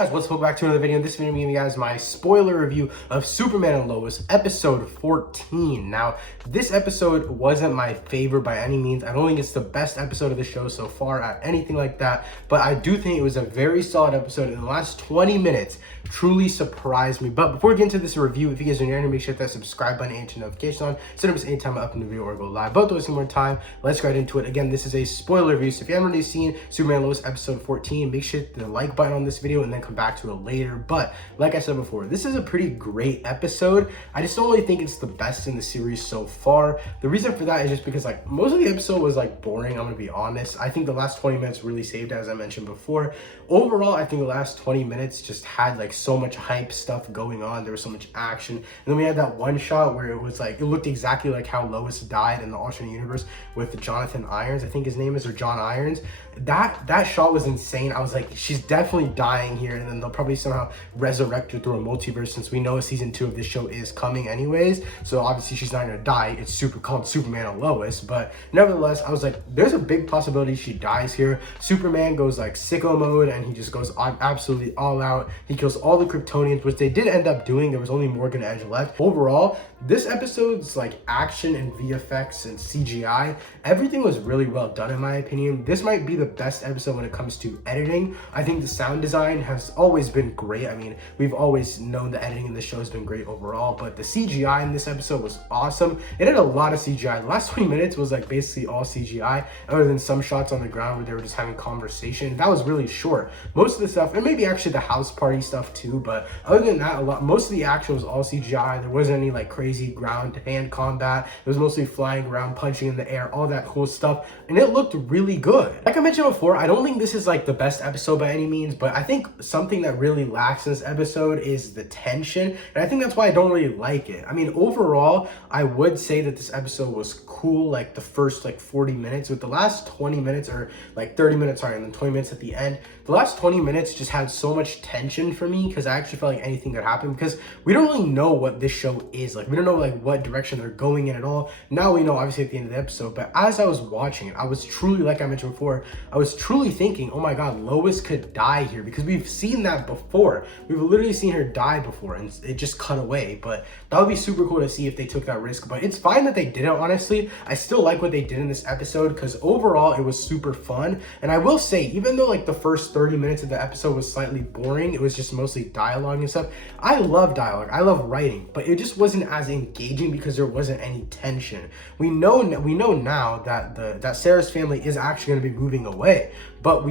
guys, welcome back to another video. In this video, I'm giving you guys my spoiler review of Superman and Lois, episode 14. Now, this episode wasn't my favorite by any means. I don't think it's the best episode of the show so far at anything like that, but I do think it was a very solid episode. In the last 20 minutes, truly surprised me. But before we get into this review, if you guys are new, make sure to hit that subscribe button and turn notifications on so don't miss any time I upload a video or go live. But wasting more time, let's get right into it. Again, this is a spoiler review, so if you haven't already seen Superman and Lois episode 14, make sure to hit the like button on this video and then come back to it later. But like I said before, this is a pretty great episode. I just don't really think it's the best in the series so far. The reason for that is just because like most of the episode was like boring. I'm gonna be honest. I think the last 20 minutes really saved it, as I mentioned before. Overall, I think the last 20 minutes just had like so much hype stuff going on. There was so much action, and then we had that one shot where it was like it looked exactly like how Lois died in the alternate universe with Jonathan Irons, I think his name is, or John Irons. That shot was insane. I was like, she's definitely dying here, and then they'll probably somehow resurrect her through a multiverse, since we know season 2 of this show is coming anyways, so obviously she's not gonna die. It's called Superman and Lois, but nevertheless, I was like, there's a big possibility she dies here. Superman goes like sicko mode and he just goes absolutely all out. He kills all the Kryptonians, which they did end up doing. There was only Morgan Edge left. Overall, this episode's like action and VFX and CGI, everything was really well done in my opinion. This might be the best episode when it comes to editing. I think the sound design has always been great. I mean, we've always known the editing in the show has been great overall, but the CGI in this episode was awesome. It had a lot of CGI. The last 20 minutes was like basically all CGI, other than some shots on the ground where they were just having conversation. That was really short. Most of the stuff, and maybe actually the house party stuff too, but other than that, most of the action was all CGI. There wasn't any like crazy ground to hand combat. It was mostly flying around, punching in the air, all that cool stuff, and it looked really good. Like I mentioned before, I don't think this is like the best episode by any means, but I think something that really lacks in this episode is the tension, and I think that's why I don't really like it. I mean, overall, I would say that this episode was cool, like the first like 40 minutes, with the last 20 minutes, or like 30 minutes, sorry, and then 20 minutes at the end. The last 20 minutes just had so much tension for me, because I actually felt like anything could happen, because we don't really know what this show is. Like, we don't know like what direction they're going in at all. Now we know obviously at the end of the episode, but as I was watching it, I was truly, like I mentioned before, I was truly thinking, oh my god, Lois could die here, because we've seen that before. We've literally seen her die before, and it just cut away. But that would be super cool to see if they took that risk. But it's fine that they didn't, honestly. I still like what they did in this episode, because overall it was super fun. And I will say, even though like the first 30 minutes of the episode was slightly boring, it was just mostly dialogue and stuff. I love dialogue, I love writing, but it just wasn't as engaging because there wasn't any tension. We know now that Sarah's family is actually going to be moving away, but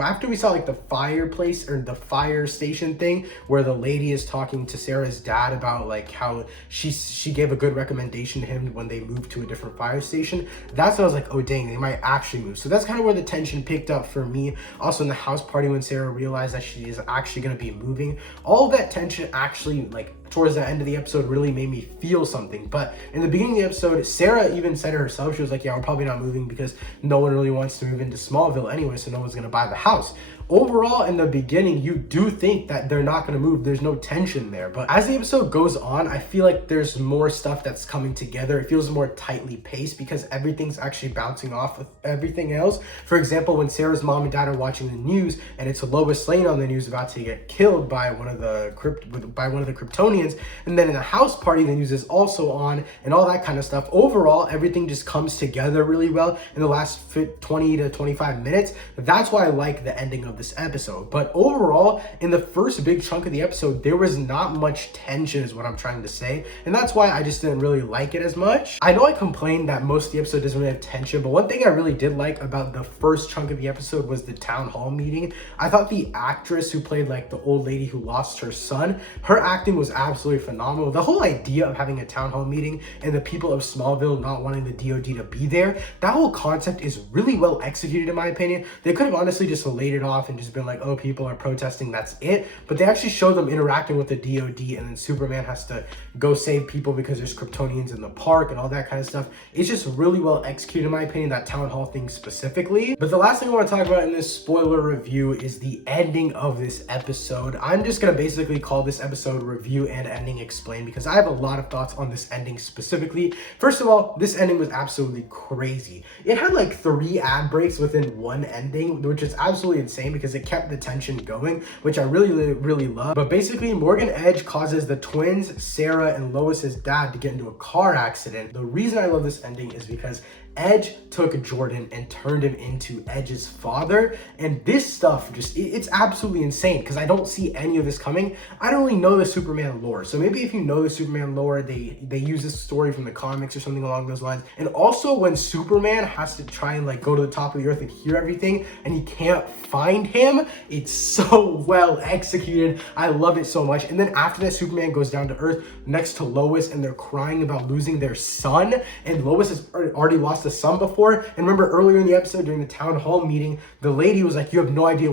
after we saw like the fireplace or the fire station thing where the lady is talking to Sarah's dad about like how she gave a good recommendation to him when they moved to a different fire station, that's when I was like, oh dang, they might actually move. So that's kind of where the tension picked up for me. Also in the house party when Sarah realized that she is actually going to be moving, all that tension actually like towards the end of the episode really made me feel something. But in the beginning of the episode, Sarah even said it herself. She was like, yeah, we're probably not moving because no one really wants to move into Smallville anyway, so no one's gonna buy the house. Overall, in the beginning, you do think that they're not going to move. There's no tension there. But as the episode goes on, I feel like there's more stuff that's coming together. It feels more tightly paced because everything's actually bouncing off of everything else. For example, when Sarah's mom and dad are watching the news and it's Lois Lane on the news about to get killed by one of the Kryptonians, and then in the house party, the news is also on and all that kind of stuff. Overall, everything just comes together really well in the last 20 to 25 minutes. That's why I like the ending of this episode. But overall, in the first big chunk of the episode, there was not much tension is what I'm trying to say, and that's why I just didn't really like it as much. I know I complained that most of the episode doesn't really have tension, but one thing I really did like about the first chunk of the episode was the town hall meeting. I thought the actress who played like the old lady who lost her son, her acting was absolutely phenomenal. The whole idea of having a town hall meeting and the people of Smallville not wanting the DOD to be there, that whole concept is really well executed in my opinion. They could have honestly just laid it off and just been like, oh, people are protesting, that's it. But they actually show them interacting with the DOD, and then Superman has to go save people because there's Kryptonians in the park and all that kind of stuff. It's just really well executed in my opinion, that town hall thing specifically. But the last thing I want to talk about in this spoiler review is the ending of this episode. I'm just gonna basically call this episode review and ending explained, because I have a lot of thoughts on this ending specifically. First of all, this ending was absolutely crazy. It had like 3 ad breaks within one ending, which is absolutely insane, because it kept the tension going, which I really love. But basically, Morgan Edge causes the twins, Sarah and Lois's dad, to get into a car accident. The reason I love this ending is because Edge took Jordan and turned him into Edge's father, and this stuff it's absolutely insane because I don't see any of this coming. I don't really know the Superman lore, so maybe if you know the Superman lore, they use this story from the comics or something along those lines. And also when Superman has to try and like go to the top of the earth and hear everything and he can't find him, it's so well executed. I love it so much. And then after that, Superman goes down to earth next to Lois and they're crying about losing their son, and Lois has already lost a son before. And remember earlier in the episode during the town hall meeting, the lady was like, you have no idea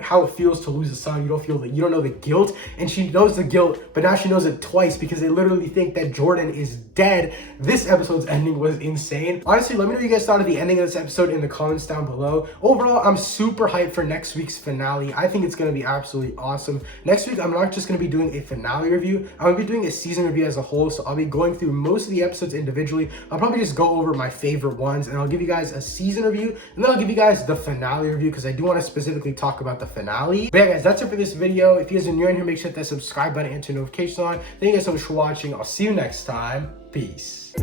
how it feels to lose a son. You don't know the guilt. And she knows the guilt, but now she knows it twice because they literally think that Jordan is dead. This episode's ending was insane. Honestly, let me know what you guys thought of the ending of this episode in the comments down below. Overall, I'm super hyped for next week's finale. I think it's going to be absolutely awesome. Next week, I'm not just going to be doing a finale review. I'm going to be doing a season review as a whole. So I'll be going through most of the episodes individually. I'll probably just go over my favorite ones, and I'll give you guys a season review, and then I'll give you guys the finale review because I do want to specifically talk about the finale. But yeah, guys, that's it for this video. If you guys are new in here, make sure to hit that subscribe button and turn notifications on. Thank you guys so much for watching. I'll see you next time. Peace.